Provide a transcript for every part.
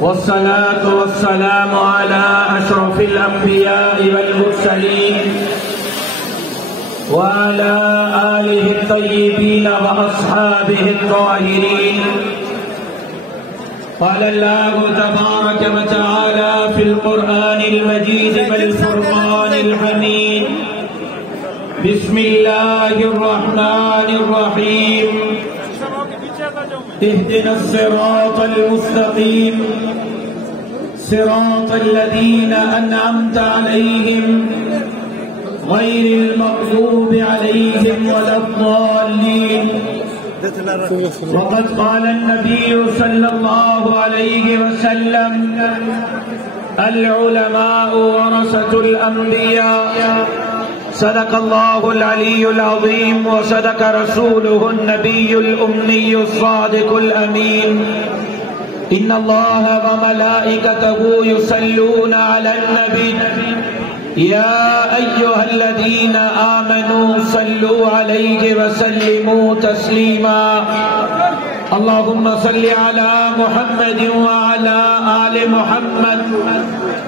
والصلاة والسلام على أشرف الأنبياء والمرسلين وعلى آله الطيبين وأصحابه الطاهرين. قال الله تبارك وتعالى في القرآن المجيد والفرقان الحميد: بسم الله الرحمن الرحيم. اهدنا الصراط المستقيم صراط الذين أنعمت عليهم غير المغضوب عليهم ولا الضالين. وقد قال النبي صلى الله عليه وسلم: العلماء ورثة الأنبياء. صدق الله العلي العظيم وصدق رسوله النبي الأمي الصادق الأمين. إن الله وملائكته يصلون على النبي يا أيها الذين آمنوا صلوا عليه وسلموا تسليما. اللهم صل على محمد وعلى آل محمد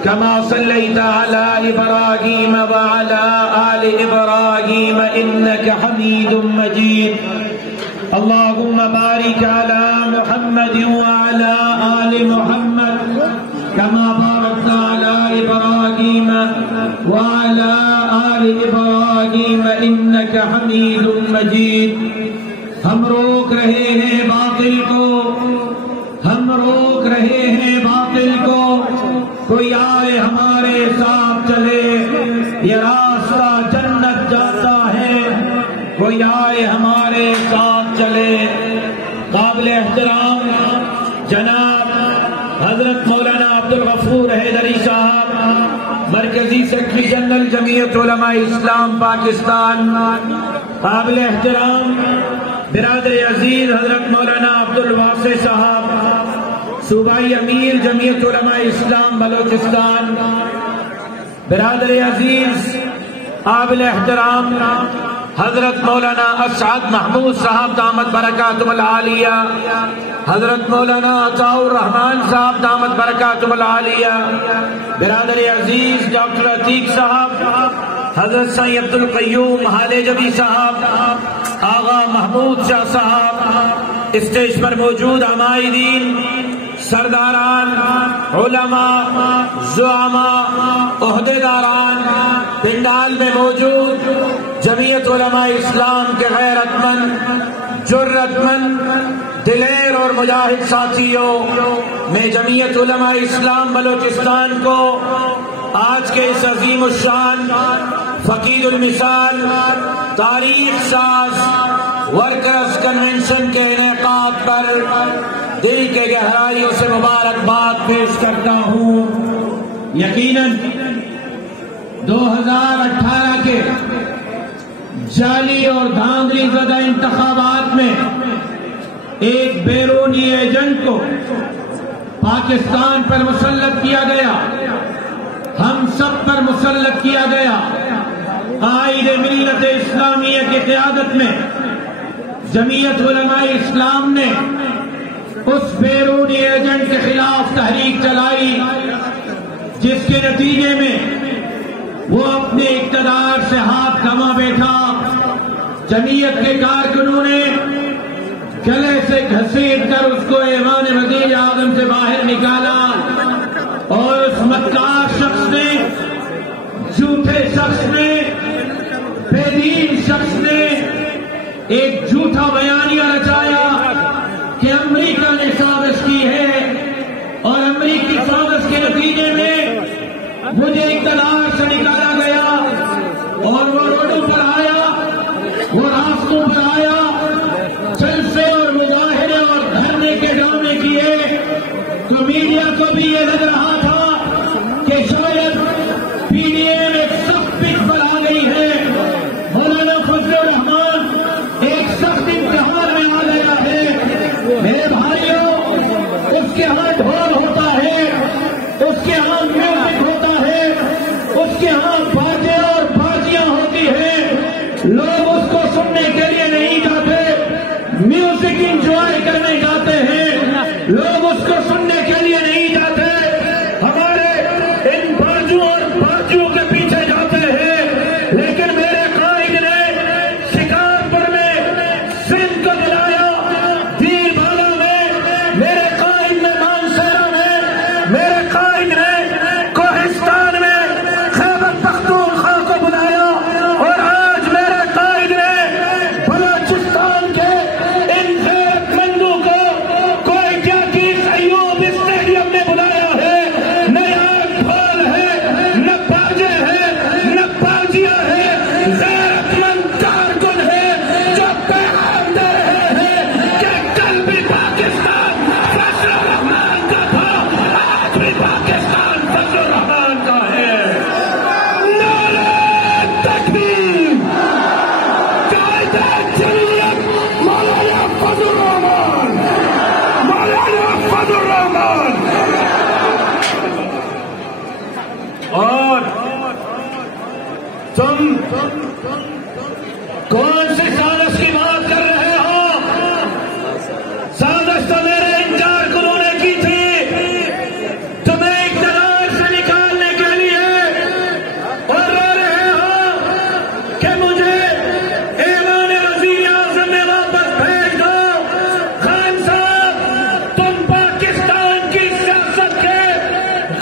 كما صليت على إبراهيم وعلى آل إبراهيم إنك حميد مجيد. اللهم بارك على محمد وعلى آل محمد كما باركت على إبراهيم وعلى آل إبراهيم إنك حميد مجيد. ہم روک رہے ہیں باطل کو، ہم روک رہے ہیں باطل کو. کوئی آئے ہمارے ساتھ چلے، یہ راستہ جنت جاتا ہے. کوئی آئے ہمارے ساتھ چلے. قابل احترام جناب حضرت مولانا عبدالغفور حیدری صاحب، مرکزی سیکرٹری جنرل جمعیت علماء اسلام پاکستان. قابل احترام برادر عزیز حضرت مولانا عبدالواسع صاحب، صوبائی امیر جمعیت علماء اسلام بلوچستان. برادر عزیز قابل احترام حضرت مولانا اسعد محمود صاحب دامت برکاتہم العالیہ، حضرت مولانا عطاء الرحمان صاحب دامت برکاتہم العالیہ. برادر عزیز ڈاکٹر عتیق صاحب، حضرت سید عبدالقیوم حالجبی صاحب، آغا محمود شاہ صاحب، اسٹیج پر موجود عمائدین، سرداران، علماء، زعماء، عہدیداران، پنڈال میں موجود جمعیت علماء اسلام کے غیرت مند، جرت مند، دلیر اور مجاہد ساتھیوں، میں جمعیت علماء اسلام بلوچستان کو آج کے اس عظیم الشان، فقید المثال، تاریخ ساز ورکرز کنونشن کے انعقاد پر دل کے گہرائیوں سے مبارکباد پیش کرتا ہوں. یقیناً 2018 کے جعلی اور دھاندلی زدہ انتخابات میں ایک بیرونی ایجنٹ کو پاکستان پر مسلط کیا گیا، ہم سب پر مسلط کیا گیا. قائد ملت اسلامیہ کی قیادت میں جمعیت علماء اسلام نے اس بیرونی ایجنٹ کے خلاف تحریک چلائی، جس کے نتیجے میں وہ اپنے اقتدار سے ہاتھ تھما بیٹھا. جمعیت کے کارکنوں نے گلے سے گھسیٹ کر اس کو ایوان وزیر اعظم سے باہر نکالا، اور اس مکار شخص نے، جھوٹے شخص نے، بے دین شخص نے ایک جھوٹا بیانیہ رچایا کہ امریکہ نے سازش کی ہے، اور امریکی سازش کے نتیجے میں مجھے اقتدار سے نکالا گیا. اور وہ روڈوں پر آیا، وہ راستوں پر آیا، جلسے اور مظاہرے اور دھرنے کے ڈرامے کیے. تو میڈیا کو بھی یہ لگ رہا تھا کہ شاید پی ڈی ایم ایک سخت پک پر آ گئی ہے، مولانا فضل الرحمان ایک سخت امتحان میں آ گیا ہے. میرے بھائیوں، اس کے ہاں ڈھول ہوتا ہے، اس کے ہاں میوزک ہوتا ہے، اس کے ہاں باجے اور باجیاں ہوتی ہیں. لوگ اس کو سننے کے لیے نہیں جاتے، میوزک انجوائے کرنے جاتے ہیں. لوگ اس کو سننے کے لیے نہیں جاتے. کون سی سازش کی بات کر رہے ہو؟ سازش تو میرے ان کارکنوں نے کی تھی تمہیں اقتدار سے نکالنے کے لیے، اور رو رہے ہو کہ مجھے ایوان وزیر اعظم میں واپس بھیج دو۔ خان صاحب، تم پاکستان کی سیاست کے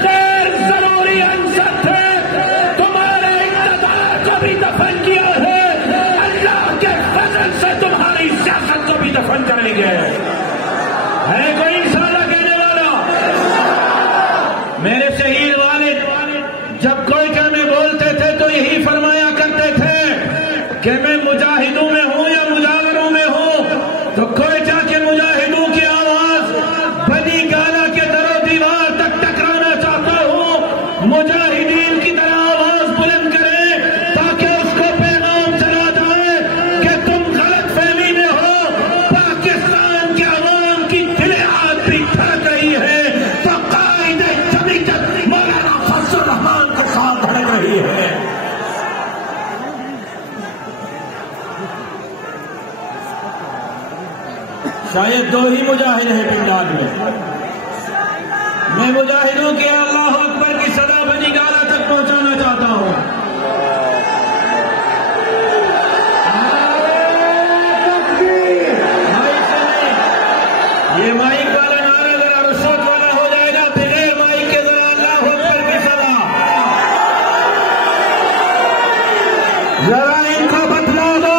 غیر ضروری عنصر تھے، تمہارے اقتدار کو بھی دفن کیا ہے، سے تمہاری سیاست کو بھی دفن کریں گے۔ ہے کوئی انشاءاللہ کہنے والا؟ میرے شہید والد جب کوئٹہ میں بولتے تھے تو یہی فرمایا کرتے تھے کہ میں مجاہدوں میں ہوں یا مجاوروں میں ہوں، تو کوئٹہ کے مجاہدوں کی آواز بنی گالا کے در و دیوار تک ٹکرانا چاہتا ہوں۔ مجاہدین کی طرح آواز بلند کریں تاکہ اس کو پیغام چلا جائے کہ تم غلط فہمی میں ہو، پاکستان کے عوام کی دلیں آج بھی دھڑک رہی ہے، تو قائد جمعیت مولانا فضل الرحمان کے ساتھ دھڑک رہی ہے۔ شاید دو ہی مجاہد ہیں پنڈال میں مجاہدوں کے اللہ اکبر کی صدا بنی گالا تک پہنچانا چاہتا ہوں۔ یہ مائک والا نعرہ ذرا رشوت والا ہو جائے گا، بغیر مائک کے ذرا اللہ اکبر کی صدا ذرا ان کو بتلا دو،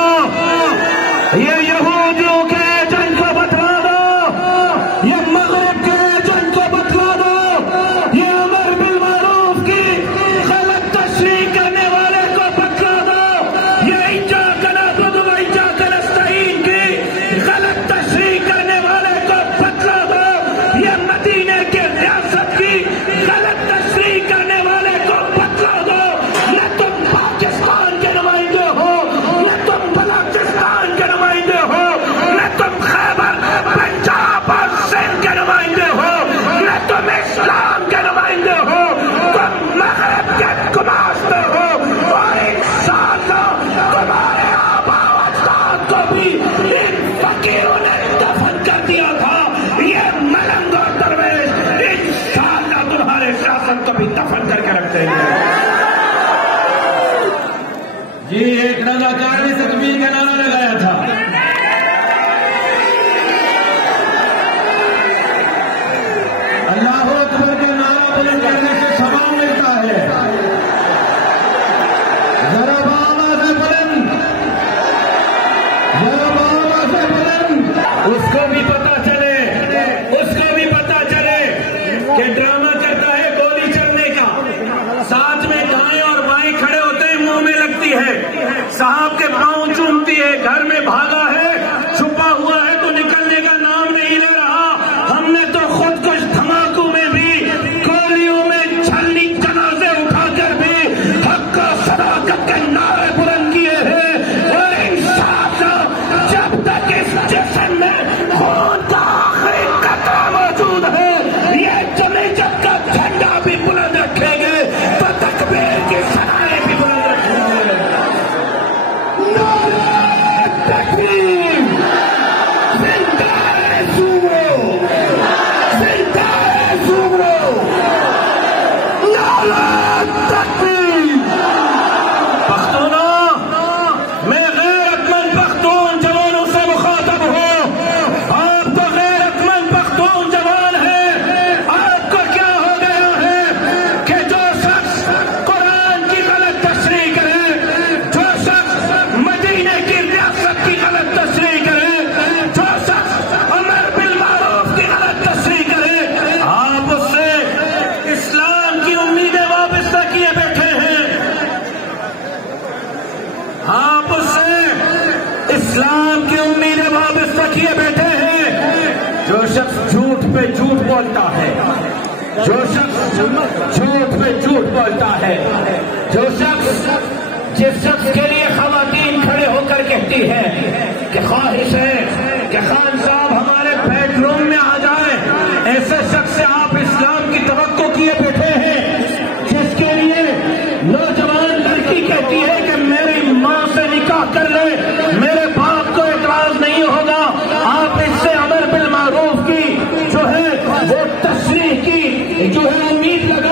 یہ یہودیوں کے ایجنٹ کو بتلا دو، یہ مغرب کے ایجنٹ کو بتلا دو، یہ امر بالمعروف کی غلط تشریح کرنے والے کو بتلا دو، یہ ایجاک نعبد و ایجاک نستعین کی غلط تشریح کرنے والے کو بتلا دو، یہ مدینے کے ریاست کی غلط تشریح کرنے والے کو بتلا دو۔ نہ تم پاکستان کے نمائندے ہو، نہ تم بلوچستان کے نمائندے ہو، نہ تم خیبر پنجاب اور سندھ کے نمائندے ہو، نہ تم اسلام کے نمائندے ہو، تم مغرب کے گماشتے ہو، اور انشاءاللہ تمہارے آبا و اجداد کو بھی ان فقیروں نے دفن کر دیا تھا۔ یہ ملنگ اور درویش انشاءاللہ تمہارے سیاست کو بھی دفن کر کے رکھ دیں گے۔ جی ایک رضاکار نے تکبیر کا نعرہ لگایا تھا۔ اللہ اکبر کا نعرہ بلند کرنے سے ثواب ملتا ہے۔ ذرا آواز سے بلند، ذرا آواز سے بلند، اس کو بھی پتا چلے، اس کو بھی پتا چلے کہ ڈرامہ کرتا ہے گولی چلنے کا، ساتھ میں دائیں اور بائیں کھڑے ہوتے ہیں، منہ میں لگتی ہے، صاحب کے پاؤں چومتی ہے، گھر میں بھاگا ہے، چھپا ہوا ہے تو نکلنے کا نام نہیں لے رہا۔ ہم نے تو خود کش دھماکوں میں بھی، گولیوں میں چھلنی جنازے اٹھا کر بھی حق و صداقت کے نعرے بلند کیے ہیں، اور انشاءاللہ جب تک اس جسم میں خون کا آخری قطرہ موجود ہے، یہ جمعیت کا جھنڈا بھی بلند رکھیں گے، تو تکبیر کی صدائیں بھی بلند رکھیں گے۔ نعرہ تکبیر، زندہ ہے صوبہ، زندہ ہے صوبہ، نعرہ تکبیر۔ پختونوں، میں غیرت مند پختون جوانوں سے مخاطب ہوں، آپ تو غیرت مند پختون جوان ہیں، آپ کو کیا ہو گیا ہے کہ جو شخص قرآن کی غلط تشریح کرے، جو شخص مدینے کی ریاست کی غلط تشریح کرے، جو شخص امر بالمعروف کی غلط تشریح کرے، آپ اس سے اسلام کی امیدیں وابستہ کیے بیٹھے ہیں، آپ اس سے اسلام کی امیدیں وابستہ کیے بیٹھے ہیں۔ جو شخص جھوٹ پہ جھوٹ بولتا ہے، جو شخص جھوٹ پہ جھوٹ بولتا ہے، جو شخص جس شخص کے لیے خواتین کھڑے ہو کر کہتی ہے کہ خواہش ہے کہ خان صاحب ہمارے بیڈ روم میں آ جائیں، ایسے شخص سے آپ اسلام کی توقع کیے بیٹھے ہیں، جس کے لیے نوجوان لڑکی کہتی ہے کہ میری ماں سے تصریح کی جو ہے امید لگا